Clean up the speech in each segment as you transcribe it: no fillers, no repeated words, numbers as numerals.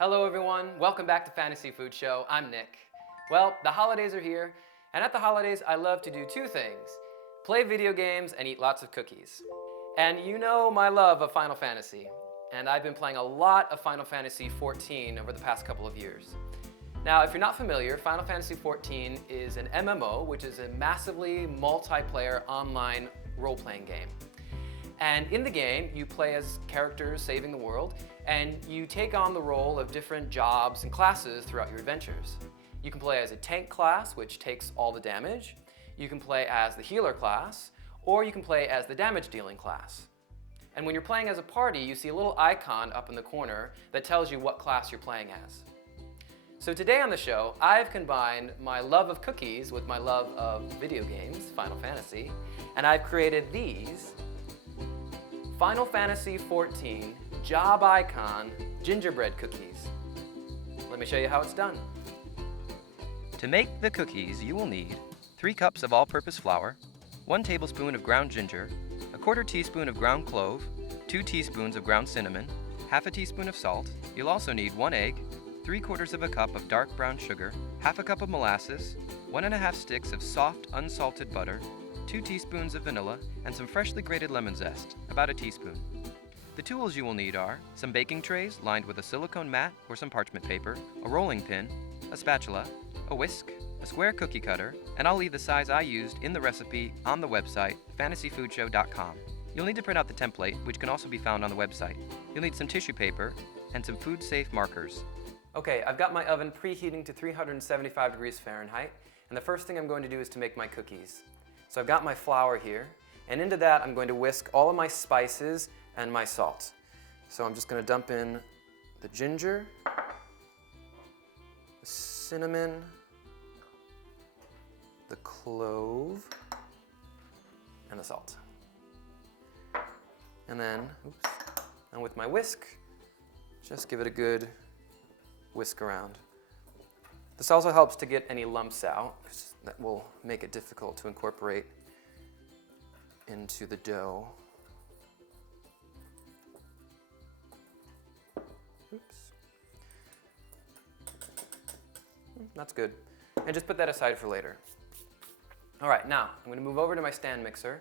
Hello everyone, welcome back to Fantasy Food Show. I'm Nick. Well, the holidays are here, and at the holidays I love to do two things: play video games and eat lots of cookies. And you know my love of Final Fantasy, and I've been playing a lot of Final Fantasy XIV over the past couple of years. Now, if you're not familiar, Final Fantasy XIV is an MMO, which is a massively multiplayer online role-playing game. And in the game, you play as characters saving the world, and you take on the role of different jobs and classes throughout your adventures. You can play as a tank class, which takes all the damage. You can play as the healer class, or you can play as the damage dealing class. And when you're playing as a party, you see a little icon up in the corner that tells you what class you're playing as. So today on the show, I've combined my love of cookies with my love of video games, Final Fantasy, and I've created these Final Fantasy XIV Job Icon Gingerbread Cookies. Let me show you how it's done. To make the cookies, you will need 3 cups of all-purpose flour, 1 tablespoon of ground ginger, 1/4 teaspoon of ground clove, 2 teaspoons of ground cinnamon, 1/2 teaspoon of salt. You'll also need 1 egg, 3/4 of a cup of dark brown sugar, 1/2 cup of molasses, 1 1/2 sticks of soft, unsalted butter, 2 teaspoons of vanilla, and some freshly grated lemon zest, about a teaspoon. The tools you will need are some baking trays lined with a silicone mat or some parchment paper, a rolling pin, a spatula, a whisk, a square cookie cutter, and I'll leave the size I used in the recipe on the website, fantasyfoodshow.com. You'll need to print out the template, which can also be found on the website. You'll need some tissue paper and some food-safe markers. Okay, I've got my oven preheating to 375 degrees Fahrenheit, and the first thing I'm going to do is to make my cookies. So I've got my flour here, and into that I'm going to whisk all of my spices and my salt. So I'm just going to dump in the ginger, the cinnamon, the clove, and the salt. And then, and with my whisk, just give it a good whisk around. This also helps to get any lumps out, because that will make it difficult to incorporate into the dough. Oops. That's good. And just put that aside for later. All right, now I'm going to move over to my stand mixer,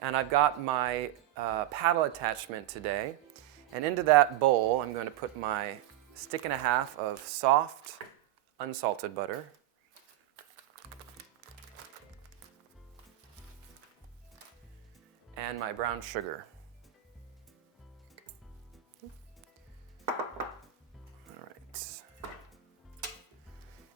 and I've got my paddle attachment today. And into that bowl, I'm going to put my 1.5 sticks of soft, unsalted butter. And my brown sugar. All right.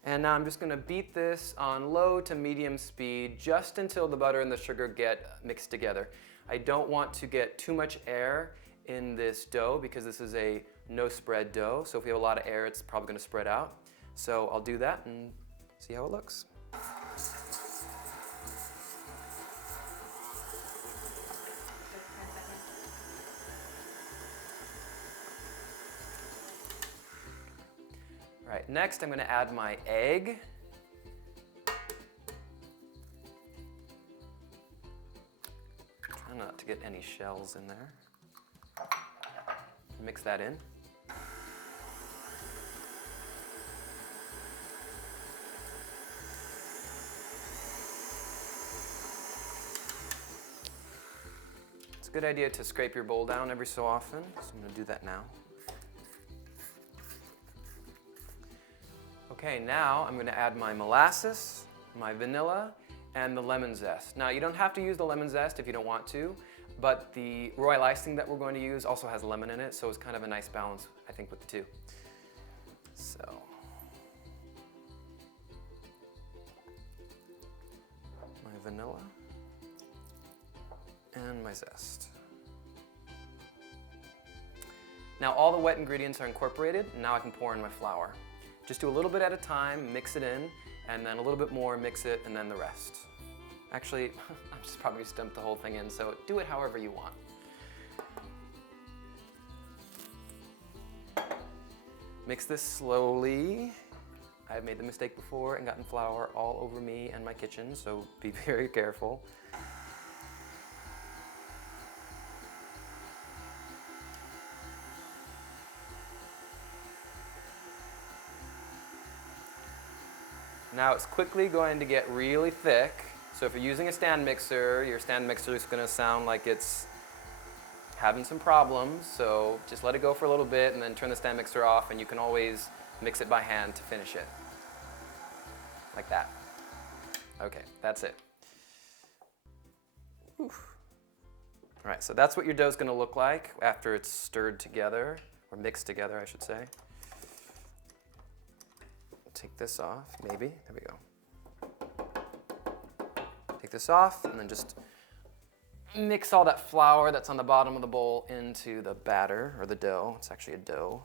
And now I'm just going to beat this on low to medium speed just until the butter and the sugar get mixed together. I don't want to get too much air in this dough because this is a no spread dough. So if we have a lot of air, it's probably going to spread out. So I'll do that and see how it looks. All right, next I'm going to add my egg. Try not to get any shells in there. Mix that in. It's a good idea to scrape your bowl down every so often, so I'm going to do that now. Okay, now I'm going to add my molasses, my vanilla, and the lemon zest. Now, you don't have to use the lemon zest if you don't want to, but the royal icing that we're going to use also has lemon in it, so it's kind of a nice balance, I think, with the two. So, my vanilla and my zest. Now all the wet ingredients are incorporated, and now I can pour in my flour. Just do a little bit at a time, mix it in, and then a little bit more, mix it, and then the rest. Actually, I'm just probably going to dump the whole thing in, so do it however you want. Mix this slowly. I've made the mistake before and gotten flour all over me and my kitchen, so be very careful. Now it's quickly going to get really thick. So if you're using a stand mixer, your stand mixer is going to sound like it's having some problems. So just let it go for a little bit and then turn the stand mixer off, and you can always mix it by hand to finish it. Like that. Okay, that's it. Oof. All right, so that's what your dough is going to look like after it's stirred together, or mixed together, I should say. Take this off, maybe. There we go. Take this off, and then just mix all that flour that's on the bottom of the bowl into the batter, or the dough. It's actually a dough.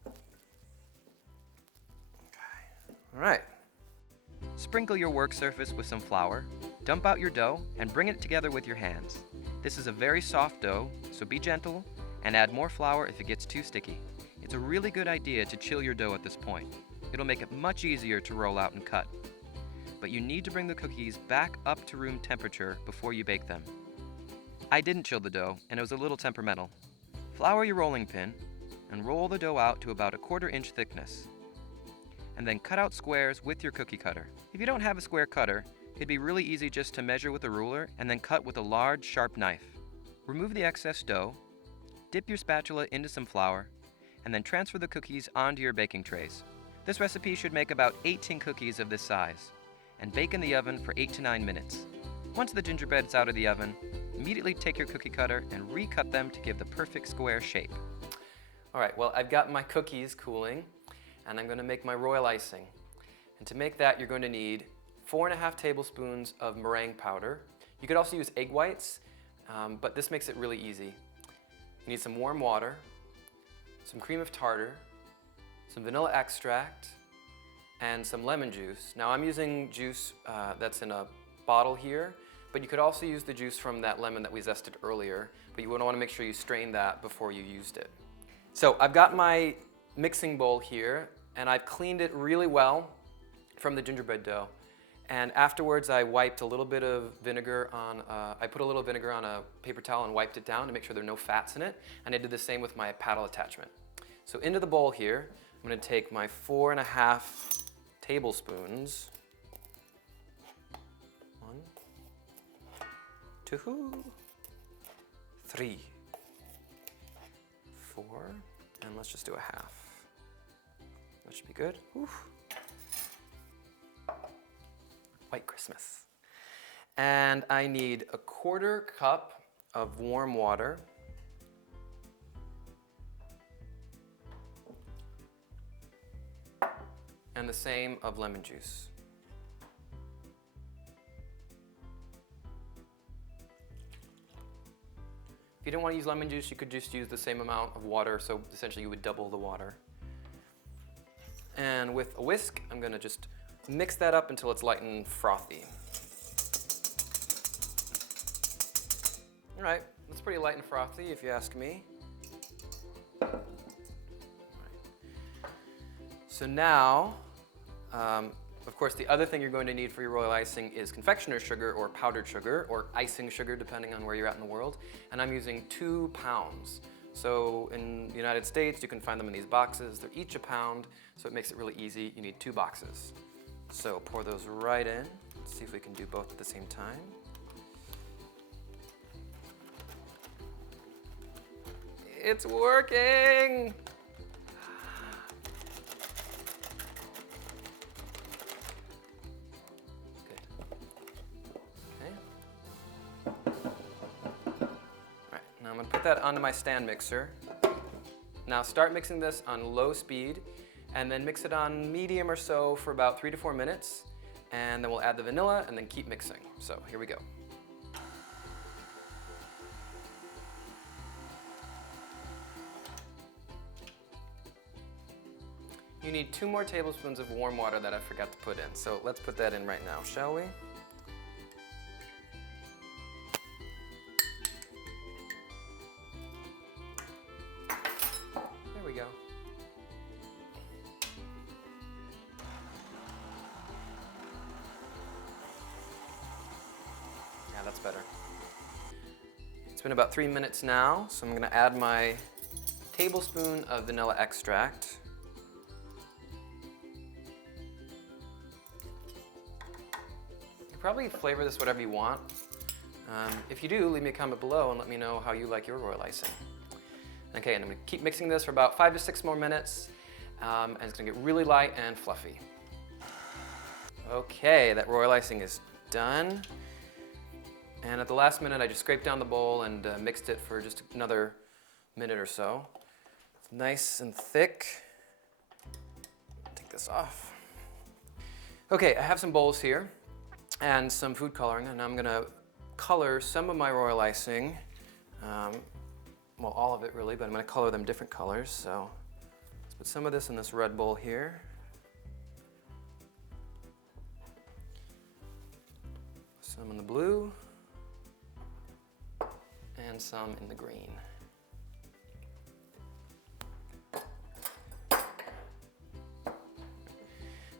Okay. All right. Sprinkle your work surface with some flour, dump out your dough, and bring it together with your hands. This is a very soft dough, so be gentle and add more flour if it gets too sticky. It's a really good idea to chill your dough at this point. It'll make it much easier to roll out and cut. But you need to bring the cookies back up to room temperature before you bake them. I didn't chill the dough, and it was a little temperamental. Flour your rolling pin and roll the dough out to about a 1/4 inch thickness. And then cut out squares with your cookie cutter. If you don't have a square cutter, it'd be really easy just to measure with a ruler and then cut with a large, sharp knife. Remove the excess dough, dip your spatula into some flour, and then transfer the cookies onto your baking trays. This recipe should make about 18 cookies of this size, and bake in the oven for 8 to 9 minutes. Once the gingerbread is out of the oven, immediately take your cookie cutter and recut them to give the perfect square shape. All right, well, I've got my cookies cooling, and I'm going to make my royal icing. And to make that, you're going to need 4½ tablespoons of meringue powder. You could also use egg whites, but this makes it really easy. You need some warm water, some cream of tartar, some vanilla extract, and some lemon juice. Now I'm using juice that's in a bottle here, but you could also use the juice from that lemon that we zested earlier, but you would want to make sure you strain that before you used it. So I've got my mixing bowl here, and I've cleaned it really well from the gingerbread dough. And afterwards I wiped a little bit of vinegar on, I put a little vinegar on a paper towel and wiped it down to make sure there are no fats in it. And I did the same with my paddle attachment. So into the bowl here, I'm going to take my 4½ tablespoons. 1, 2, 3, 4, and let's just do a half. That should be good. Oof. White Christmas. And I need a 1/4 cup of warm water. And the same of lemon juice. If you don't want to use lemon juice, you could just use the same amount of water, so essentially you would double the water. And with a whisk, I'm going to just mix that up until it's light and frothy. All right, that's pretty light and frothy if you ask me. All right. So now, of course, the other thing you're going to need for your royal icing is confectioner's sugar or powdered sugar or icing sugar, depending on where you're at in the world. And I'm using 2 pounds. So in the United States, you can find them in these boxes. They're each a pound, so it makes it really easy. You need 2 boxes. So pour those right in. Let's see if we can do both at the same time. It's working! Good. Okay. All right, now I'm going to put that onto my stand mixer. Now start mixing this on low speed, and then mix it on medium or so for about 3 to 4 minutes, and then we'll add the vanilla and then keep mixing. So here we go. You need 2 more tablespoons of warm water that I forgot to put in. So let's put that in right now, shall we? There we go. Yeah, that's better. It's been about 3 minutes now, so I'm going to add my tablespoon of vanilla extract. could probably flavor this whatever you want. If you do, leave me a comment below and let me know how you like your royal icing. Okay, and I'm gonna keep mixing this for about 5 to 6 more minutes, and it's gonna get really light and fluffy. Okay, that royal icing is done. And at the last minute, I just scraped down the bowl and mixed it for just another minute or so. It's nice and thick. Take this off. Okay, I have some bowls here and some food coloring, and I'm gonna color some of my royal icing. Well, all of it really, but I'm gonna color them different colors. So let's put some of this in this red bowl here. Some in the blue, and some in the green.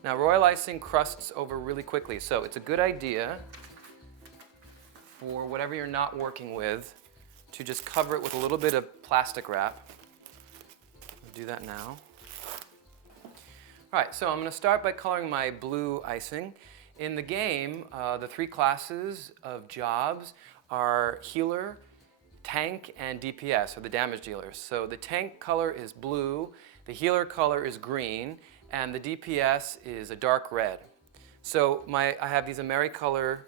Now, royal icing crusts over really quickly, so it's a good idea for whatever you're not working with to just cover it with a little bit of plastic wrap. I'll do that now. All right, so I'm going to start by coloring my blue icing. In the game, the 3 classes of jobs are healer, tank, and DPS, or the damage dealers. So the tank color is blue, the healer color is green, and the DPS is a dark red. So I have these AmeriColor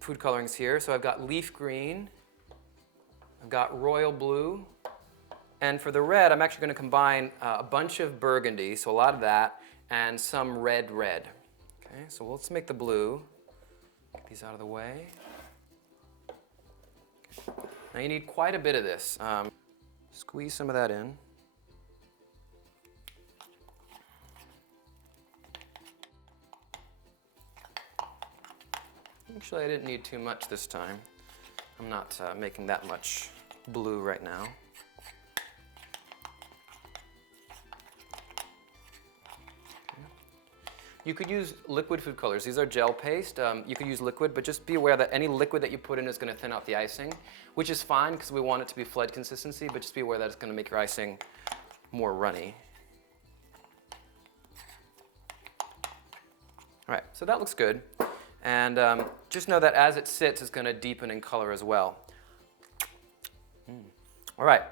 food colorings here. So I've got leaf green, I've got royal blue, and for the red, I'm actually going to combine a bunch of burgundy, so a lot of that, and some red. Okay, so let's make the blue. Get these out of the way. Okay. Now you need quite a bit of this. Squeeze some of that in. Actually, I didn't need too much this time. I'm not making that much blue right now. Okay. You could use liquid food colors. These are gel paste. You could use liquid, but just be aware that any liquid that you put in is going to thin out the icing, which is fine because we want it to be flood consistency, but just be aware that it's going to make your icing more runny. All right, so that looks good. And just know that as it sits, it's going to deepen in color as well. All right.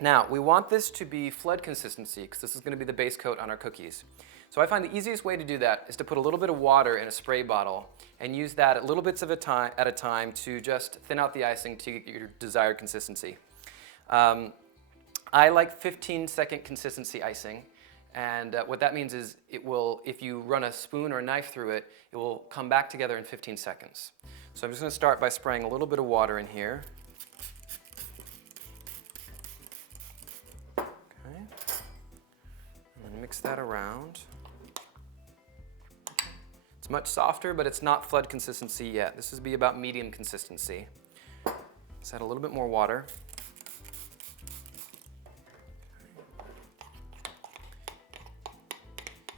Now, we want this to be flood consistency because this is going to be the base coat on our cookies. So I find the easiest way to do that is to put a little bit of water in a spray bottle and use that at little bits of at a time to just thin out the icing to get your desired consistency. I like 15-second consistency icing. And what that means is it will, if you run a spoon or a knife through it, it will come back together in 15 seconds. So I'm just going to start by spraying a little bit of water in here. Okay. And then mix that around. It's much softer, but it's not flood consistency yet. This would be about medium consistency. Let's add a little bit more water.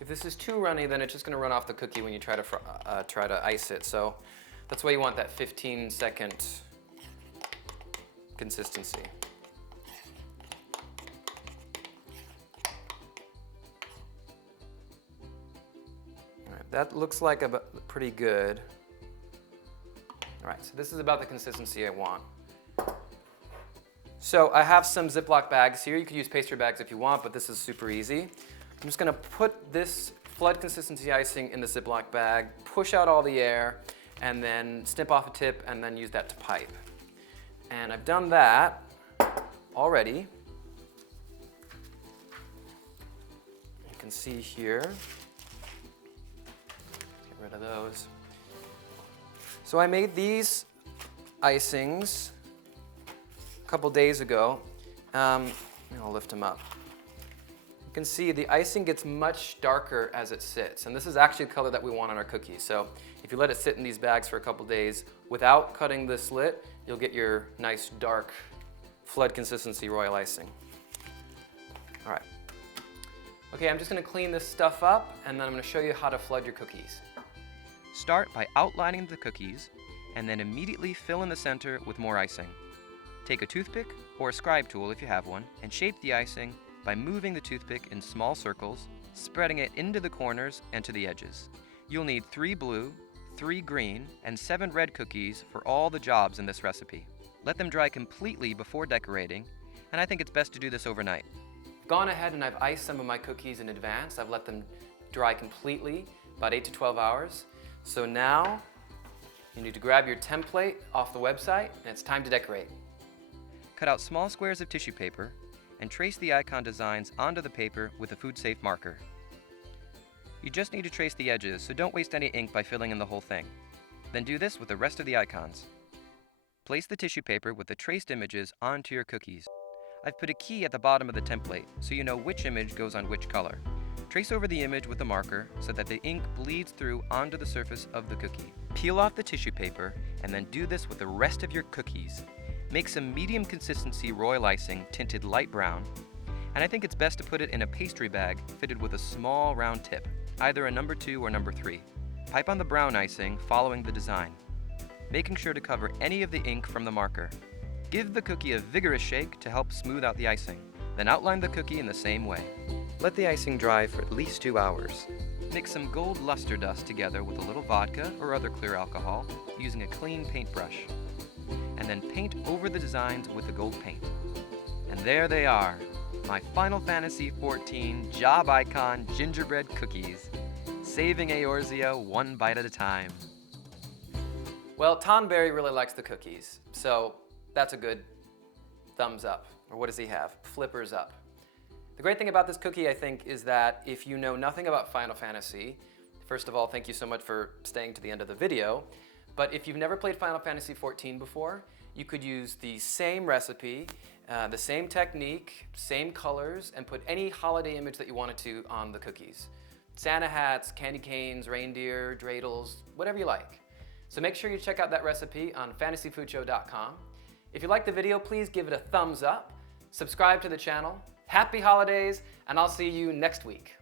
If this is too runny, then it's just going to run off the cookie when you try to ice it. So that's why you want that 15-second consistency. All right, that looks like pretty good. All right, so this is about the consistency I want. So I have some Ziploc bags here. You could use pastry bags if you want, but this is super easy. I'm just going to put this flood consistency icing in the Ziploc bag, push out all the air, and then snip off a tip and then use that to pipe. And I've done that already. You can see here. Get rid of those. So I made these icings a couple days ago. I'll lift them up. You can see the icing gets much darker as it sits, and this is actually the color that we want on our cookies. So if you let it sit in these bags for a couple days without cutting the slit, you'll get your nice dark flood consistency royal icing. All right. Okay, I'm just going to clean this stuff up, and then I'm going to show you how to flood your cookies. Start by outlining the cookies, and then immediately fill in the center with more icing. Take a toothpick or a scribe tool if you have one, and shape the icing by moving the toothpick in small circles, spreading it into the corners and to the edges. You'll need 3 blue, 3 green and 7 red cookies for all the jobs in this recipe. Let them dry completely before decorating, and I think it's best to do this overnight. I've gone ahead and I've iced some of my cookies in advance. I've let them dry completely, about 8 to 12 hours. So now you need to grab your template off the website, and it's time to decorate. Cut out small squares of tissue paper and trace the icon designs onto the paper with a food-safe marker. You just need to trace the edges, so don't waste any ink by filling in the whole thing. Then do this with the rest of the icons. Place the tissue paper with the traced images onto your cookies. I've put a key at the bottom of the template so you know which image goes on which color. Trace over the image with a marker so that the ink bleeds through onto the surface of the cookie. Peel off the tissue paper and then do this with the rest of your cookies. Make some medium consistency royal icing tinted light brown, and I think it's best to put it in a pastry bag fitted with a small round tip, either a number 2 or number 3. Pipe on the brown icing following the design, making sure to cover any of the ink from the marker. Give the cookie a vigorous shake to help smooth out the icing, then outline the cookie in the same way. Let the icing dry for at least 2 hours. Mix some gold luster dust together with a little vodka or other clear alcohol using a clean paintbrush, and then paint over the designs with the gold paint. And there they are, my Final Fantasy XIV job icon gingerbread cookies, saving Eorzea one bite at a time. Well, Tonberry really likes the cookies, so that's a good thumbs up. Or what does he have? Flippers up. The great thing about this cookie, I think, is that if you know nothing about Final Fantasy, first of all, thank you so much for staying to the end of the video, but if you've never played Final Fantasy XIV before, you could use the same recipe, the same technique, same colors, and put any holiday image that you wanted to on the cookies. Santa hats, candy canes, reindeer, dreidels, whatever you like. So make sure you check out that recipe on fantasyfoodshow.com. If you liked the video, please give it a thumbs up, subscribe to the channel. Happy holidays, and I'll see you next week.